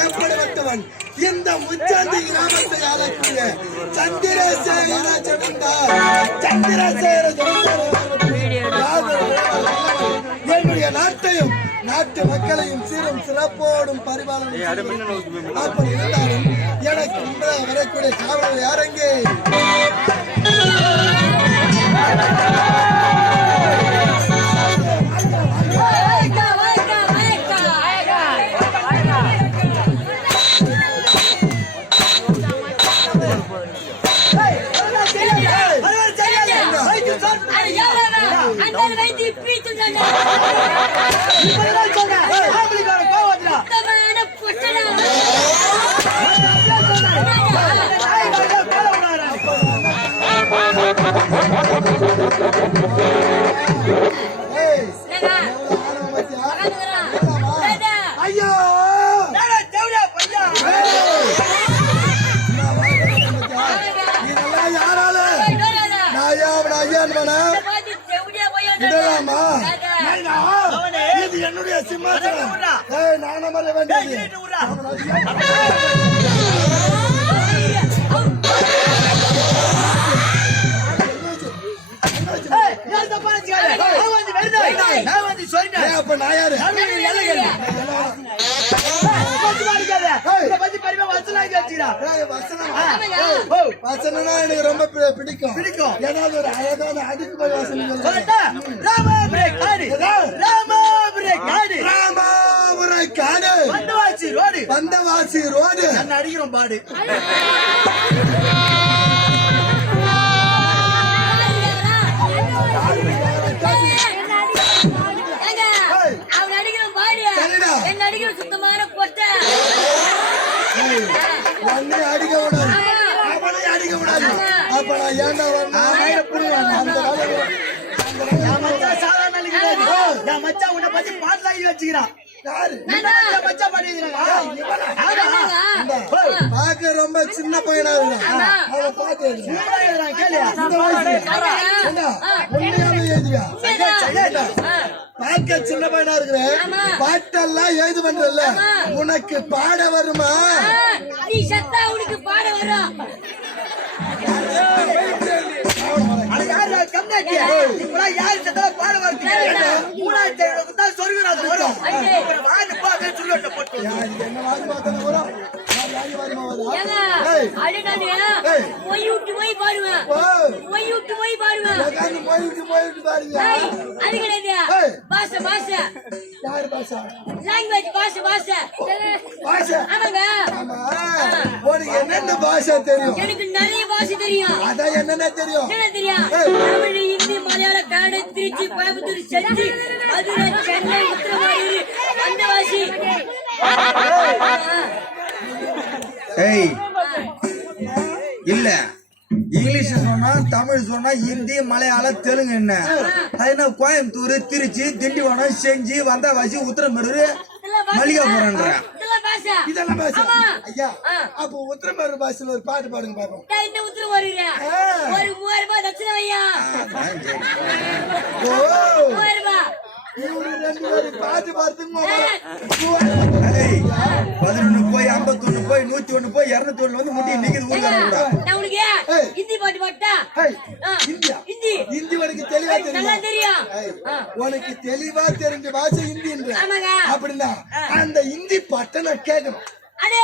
எப்படிப்பட்டவன் இந்த முச்சாந்தி கிராமத்தை ஆளக்கூடிய சந்திரசேகர ஜமீன்தார் சந்திரசேகர என்னுடைய நாட்டையும் நாட்டு மக்களையும் சீரும் சிறப்போடும் பரிபாலனை செய்வேன். அப்படி இருந்தாலும் எனக்கு முன்பதாக வரக்கூடிய காவலர் யாரெங்கே அப்ப நான் யாரு? வசனம்னா எனக்கு ரொம்ப பிடிக்கும். பிடிக்கும். ஏன்னா அது ஒரு அழகான அடுக்குமுறை வசனம் ராமாபுரை காடு. வந்தவாசி ரோடு. அடிக்கிறோம் பாடு. உண்மையாவே எழுதுவியா? ஏண்டா, ஆ. பார்க்க சின்ன பையனா இருக்கிற. பாட்டெல்லாம் எழுது பண்றல உனக்கு பாட வருமா? ஆ, நீ செத்தா உனக்கு பாட வரும். கம்னாட்டி? இப்பெல்லாம் யாரு செத்தாலும் பாட வருது. மூணாயிரத்தி ஐநூறு தான் சொர்க்கராஜ் வரும். இவரை வான்னு போ, அப்படியே சுடுகாட்டுல போட்டு வை. யாரு என்ன வாங்கி பார்த்தாலும் வரும் யார் மொய் விட்டு பாடுவேன் ஓ, மொய் விட்டு போயிட்டு பாருங்க. ஏய், அது கிடையாது ஏய். பாஷை பாஷை யாரு பாஷா லாங்குவேஜ் பாஷை பாஷை பாஷா ஆமாங்க. ஆமா. உனக்கு என்னென்ன பாஷா தெரியும்? எனக்கு நிறைய பாஷை தெரியும். அதான் என்னென்ன தெரியும்? என்ன தெரியும். தமிழ் ஹிந்தி மலையாளம் கன்னட திருச்சி கோயம்புத்தூர் சென்னை மதுரை சென்னை உத்தரவாயூர் வந்தவாசி. ஏய். இல்ல. இங்கிலீஷ் சொன்னா தமிழ் சொன்னா ஹிந்தி மலையாளம் தெலுங்கு என்ன? அது என்ன கோயம்புத்தூர் திருச்சி திண்டிவனம் செஞ்சி வந்தவாசி உத்தரமேரூர் மல்லிகாபுரம்ன்ற இதெல்லாம் பாஷை. ஐயா. அப்போ உத்தரமேரு பாஷையில ஒரு பாட்டு பாடுங்க பாப்போம். இந்த உத்தரவாயூர் ஆ. ஒரு மூவாயிரம் ரூபாய் தட்சணை ஐயா ஓ. மூவாயிரம் ரூபாய். இவரு ரெண்டு பேரும் பாட்டு ஏய், பதினொன்னு போய் ஐம்பத்தொன்னு போய் நூத்தி ஒண்ணு போய் இருநூத்தி ஒண்ணு வந்து முட்டி நிக்குது ஏய். ஹிந்தி பாட்டு பாட்டா. இந்தியா ஹிந்தி ஹிந்தி உனக்கு தெளிவா தெரியும் தெரியும். உனக்கு தெளிவா தெரிஞ்ச பாஷை ஹிந்தின்ற ஆமாங்க. அப்படின்னா அந்த ஹிந்தி பாட்டை நான் கேட்கணும் அடே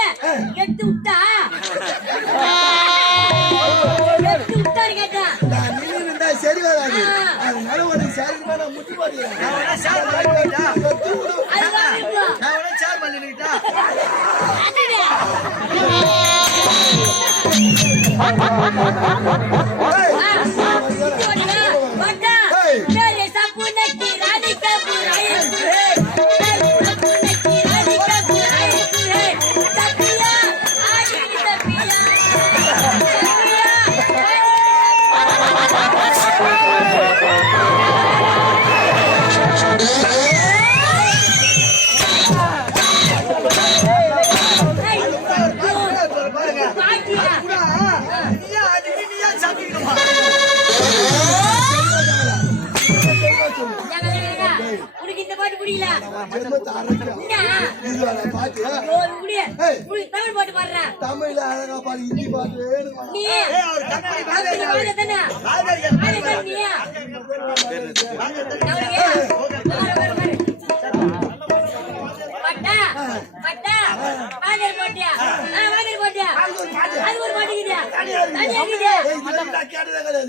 கெட்டு விட்டா கெட்டு விட்டாரு கேட்டா நான் நின்று இருந்தா சரி வராது. அதனால உனக்கு சரிமா நான் முட்டி பாடுறேன் நான் வேணா நான் வேணா நின்றுட்டா வேற பாட்டு. தமிழ் பாட்டு பாடுறேன் தமிழ்ல அழகா பாடு, ஹிந்தி பாட்டு. பட்டா பட்டா. பாடல் போட்டியா? பாடல் போட்டியா? அது ஒரு இதெல்லாம்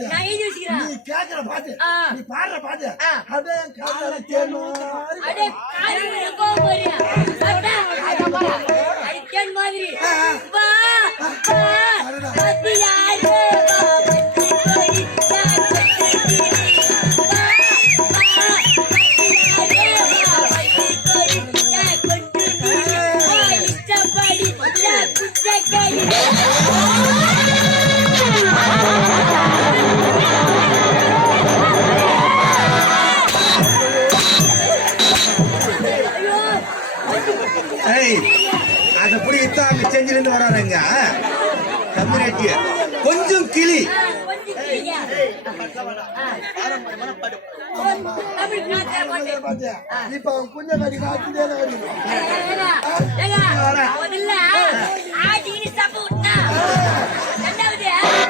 நான் எழுதி வச்சுக்கிறேன். நீ கேக்குற பாட்டு. நீ பாடுற பாட்டு. அப்படியே காதுல மாதிரி அடே காலையில கோவம் போறியா மாதிரி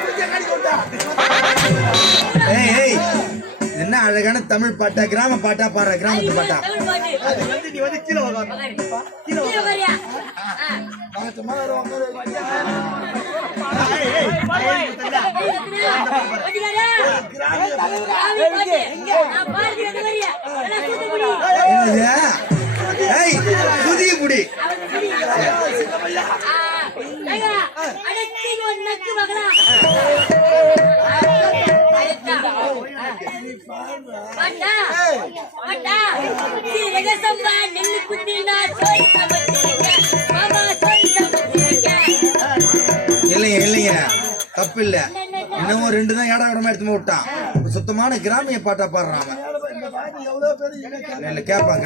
குஞ்ச கடி கொண்டா ஏய் ஏய் இது என்ன அழகான தமிழ் பாட்டா கிராம பாட்டா பாடுற கிராமத்து பாட்டா? நீ வந்து கீழே வருவாங்க கீழே புதிய புடி நெல்லு குத்தி நான் தப்பு இல்ல. இன்னமும் ரெண்டு தான் ஏடா இடமா எடுத்து விட்டான். சுத்தமான கிராமிய பாட்டா பாடுறான் அவன். இந்த பாட்டு எவ்வளவு பேரு இங்க இல்ல, இல்ல கேட்பான்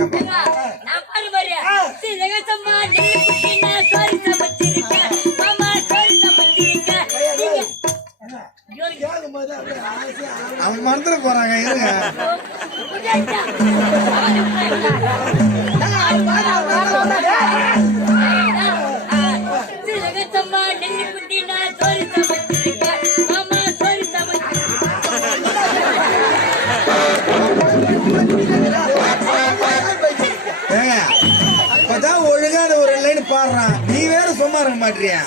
மாட்டியா?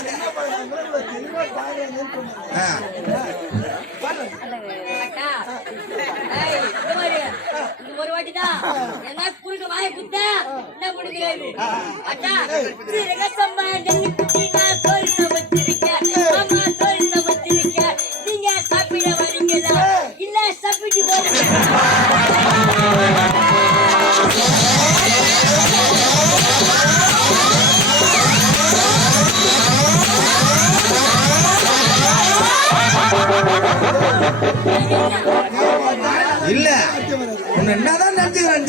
ஒரு வாட்டிதான். என்ன குறுக்க வாயை குத்தா, என்ன முடிக்கிறது? அக்கா, சீரகசம்பா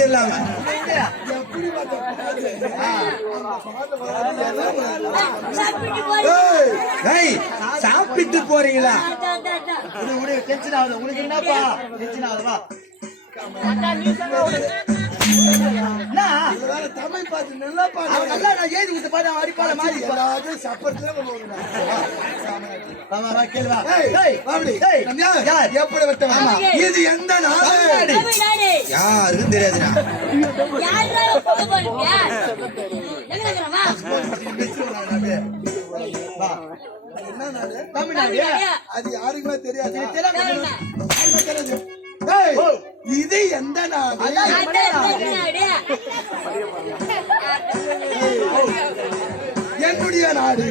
அதான். விடு விடு டென்ஷன் ஆகுது. உனக்கு என்னப்பா? டென்ஷன் ஆகுது? வா என்ன இது வேற தமிழ் பாட்டு நல்லா பாடு நல்லா நான் ஏதி கொடுத்த பாரு அவன் அடிப்பாள மாறி எல்லாத்தையும் சப்பரத்துல கொண்டு வருவாங்க. வா வா வா கேளு வா ஏய், ஏய் அப்படி. ஏய் ரம்யா, யார்? எப்படி வெட்டவன்? ஆமா. இது எந்த நாடு. யாருக்கும் தெரியாதுடா யாருடா போக போறீங்க? எங்க இருக்கிறவா? வா என்ன நாடு தமிழ்நாடு. அது யாருக்குமே தெரியாது தெரியாது. இது எந்த நாடு. என்னுடைய நாடு.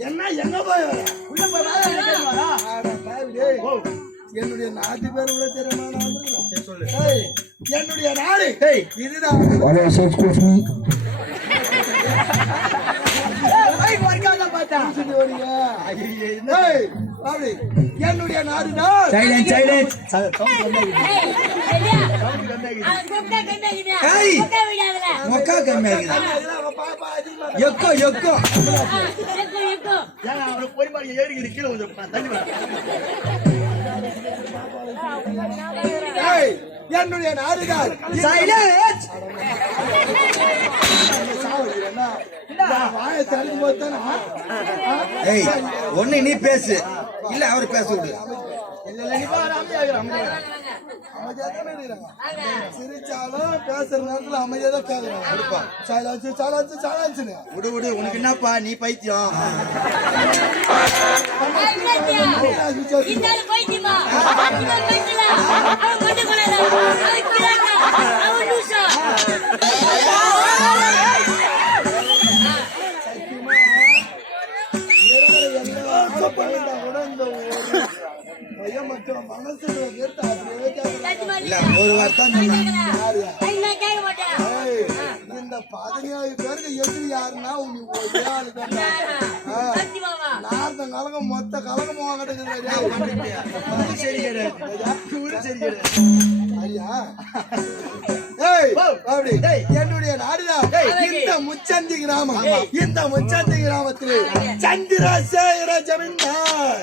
என்ன எங்க போய்? உள்ள போய் என்னுடைய நாட்டு பேர் கூட தெரியுமா? சொல்லு. ஏய், என்னுடைய நாடு. இதுதான். என்னுடைய நாடுதான். மொக்கா கம்மியா இருக்குதா. அவங்க பாப்பா அதிகமா எக்கோ எக்கோ. பொறிமாடி ஏறி கீழே ஏய், என்னுடைய போத்தானா ஏய் ஒண்ணு நீ பேசு. இல்ல அவர் பேச விடு. அமைதியா. சிரிச்சாலும் பேசுற நேரத்துல அமைதியா தான் கேக்குறாங்க சாலாச்சு சாலாச்சு சாலாச்சுன்னு விடு விடு. உனக்கு என்னப்பா? நீ பைத்தியம். இந்த இல்ல ஒரு வார்த்தை இந்த பதினேழு பேருக்கு எதிரி யாருன்னா உனக்கு ஒரே ஆளு நார்த்த கலகம் மொத்த கலகம் வாங்கிட்டு சரி கிடையாது ஐயா. என்னுடைய நாடுதான் இந்த முச்சந்தி கிராமம். இந்த முச்சந்தி கிராமத்தில் சந்திரசேகர ஜமீன்தார்.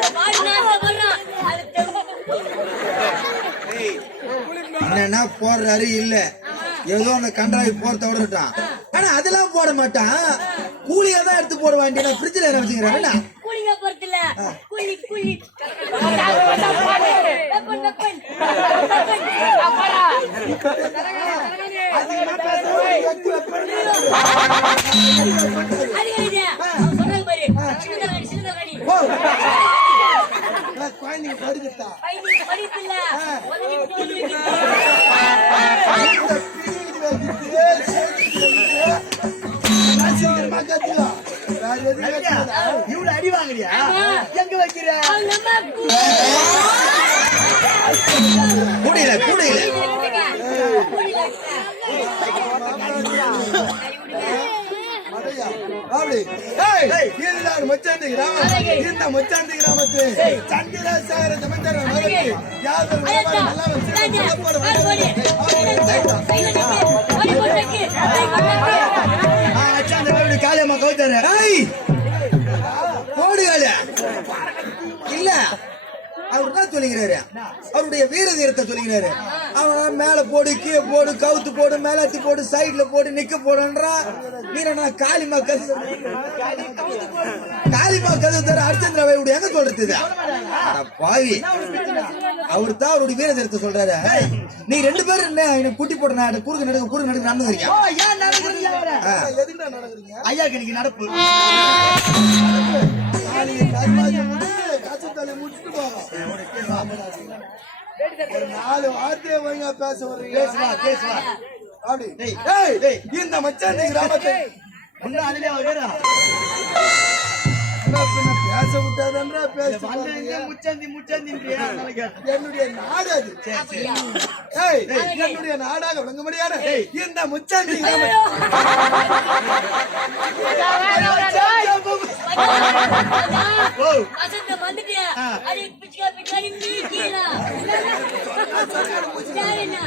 என்னன்னா போடுறாரு இல்ல ஏதோ அந்த கண்டாவி போறத விடட்டான் ஆனா அதெல்லாம் போட மாட்டான் கூலியா தான் எடுத்து போட வேண்டிய ஃப்ரிட்ஜ்ல என்ன குளி குளி வெப்பன் வெப்பன் அடிக்கடி சொல்றது மக்கத்துல வேற எதுவும் வைக்காத. இவ்வளவு அடி வாங்குறியா? எங்க வைக்கிற? கூடையில கூடையில. இந்த சந்திரசேகர ஜமீன்தார் மகனுக்கு யாதொரு வியாபாரம் இல்லாமல் சொல்லுகிறாரு. அவருடைய வீர தீரத்தை சொல்லுகிறாரு. அவன் மேல போடு கீழே போடு கவுத்து போடு மேலாத்தி போடு சைடுல போடு நிக்க போடுன்றான் வீரனா காளிமா கது காளிமா கது தர அர்ச்சந்திர வைவுடைய எங்க சொல்றது பாவி. அவர் தான் அவருடைய வீர தீரத்தை சொல்றாரு நீ ரெண்டு பேரும் என்ன எனக்கு குட்டி போட்டு நான் குறுக்கு நடுங்க குறுக்கு நடுங்க நடந்துக்கிறீங்க ஐயாக்கு இன்னைக்கு நடப்பு. நாளைக்கு கருமாதி முடிச்சுட்டு போகும் ஒரு நாலு வார்த்தையை ஒழுங்கா பேச ஒரு பேசுவா பேசுவா அப்படி இந்த மச்சான் கிராமத்தை பேச விட்டாதன்றா பேச முச்சந்தி என்னுடைய நாடு அது என்னுடைய நாடாக விளங்க முடியாது இந்த முச்சாந்தி கிராமம் வசந்த வந்துட்டியா அடி பிச்சுக்கா பின்னாடி நீட்டியா சரிண்ணா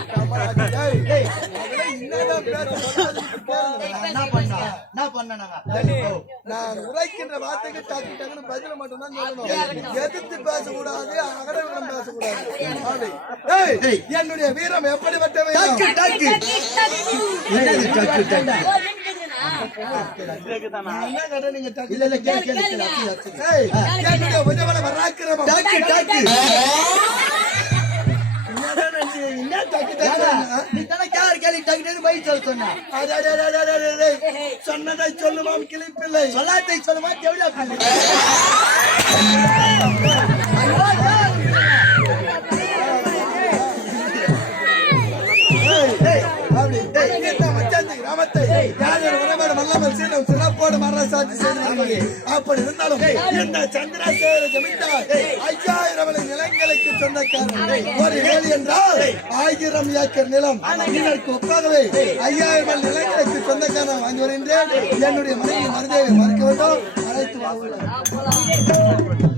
நான் உரைக்கின்ற வார்த்தைக்கு டக்கு டக்குன்னு பதில மட்டும் தான் சொல்லணும் எதிர்த்து பேசக்கூடாது அகடவிடம் பேசக்கூடாது. அப்படி. ஏய், என்னுடைய வீரம் எப்படிப்பட்ட வீரம் டாக்கு. என்னது டக்கு டக்கு நான் என்ன கேட்டேன் நீங்க டக்கு இல்ல இல்ல கேளு கேளு கேளு. ஏய், என்னுடைய உதவன வராக்கிரமம் டாக்கு டாக்கு என்னடா நீ என்ன டக்கு ஏங்க, டக்கு வல்லாமல் சீனம் சிறப்போடு மரண அரசாட்சி செய்து வருகிறது அப்படி இருந்தாலும் இந்த சந்திரசேகர ஜமீன்தார் ஐயாயிரம் நிலங்களுக்கு சொந்தக்காரர். ஒரு வேலி என்றால் ஆயிரம் ஏக்கர் நிலம். இதற்கு ஒப்பாகவே ஐயாயிரம் நிலங்களுக்கு சொந்தக்காரன் வாங்கி வருகின்றேன். என்னுடைய மனைவி மருதேவை மறுக்க வேண்டும். அழைத்து வாங்க